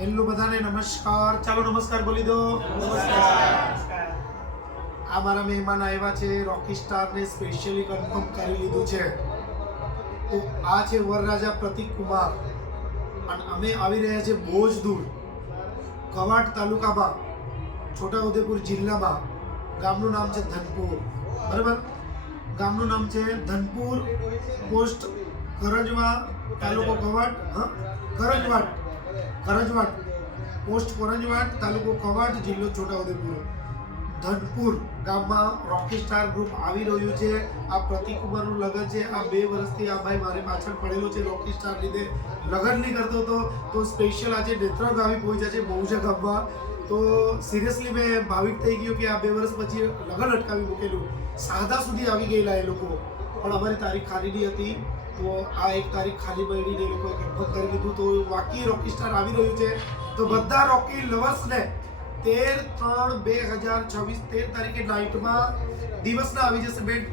Hello બધાને નમસ્કાર. ચાલો નમસ્કાર બોલી દો. નમસ્કાર. આ મારા મહેમાન આવ્યા છે, રોકી સ્ટારને સ્પેશિયલી કન્ફર્મ કરી લીધું છે. તો આ છે વરરાજા પ્રતીક કુમાર અને અમે આવી રહ્યા છે બહુ જ દૂર, કવાંટ તાલુકામાં, છોટાઉદેપુર જિલ્લામાં. ગામનું નામ છે ધનપુર. બરાબર, ગામનું નામ છે ધનપુર, પોસ્ટ કરંજવા, તાલુકો કવાંટ. કરંજવાટ, પોસ્ટ કરંજવાટ, તાલુકો કવાંટ, જિલ્લો છોટાઉદેપુર. ધનપુર ગામમાં રોકી સ્ટાર ગ્રુપ આવી રહ્યું છે. આ પ્રતીક કુમારનું લગ્ન છે. આ 2 વર્ષથી આ ભાઈ મારી પાછળ પડેલો છે. રોકી સ્ટાર લીધે લગ્ન નહીં કરતો હતો તો સ્પેશિયલ આજે નેત્રંગ આવી પહોંચ્યા છે બહુજા ગામમાં. તો સિરિયસલી મેં ભાવિક થઈ ગયો કે આ 2 વર્ષ પછી લગ્ન અટકાવી મૂકેલું. સાદા સુધી આવી ગયેલા એ લોકો, પણ અમારી તારીખ ખાલી નહીં હતી. તો આ એક તારીખ ખાલી મળીને એ લોકોએ કન્ફર્મ કરી દીધું. તો વાકી રોકી સ્ટાર આવી રહ્યું છે. તો બધા રોકી લવર્સને 13/3/2026 તારીખે નાઇટમાં, દિવસના આવી જશે બેડ,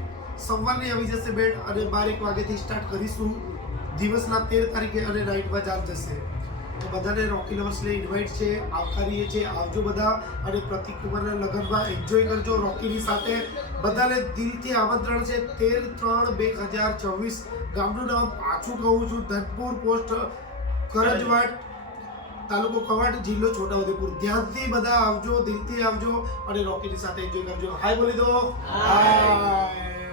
સવારની આવી જશે બેડ અને 12-1 વાગ્યાથી સ્ટાર્ટ કરીશું દિવસના 13 તારીખે અને નાઇટમાં ચાલ જશે. તો બધાને રોકી લવર્સને ઇન્વાઇટ છે, આવકારીએ છે. આવજો બધા અને પ્રતીક કુમારના લગ્નમાં એન્જોય કરજો રોકીની સાથે. બધાને દિલથી આમંત્રણ છે. 13/3/2026. ગામનું નામ પાછું કહું છું, ધનપુર, પોસ્ટ કરંજવાટ, તાલુકો કવાંટ, જિલ્લો છોટાઉદેપુર. ધ્યાનથી બધા આવજો, દિલથી આવજો અને રોકીની સાથે એન્જોય કરજો. હાય બોલી દો. હાય.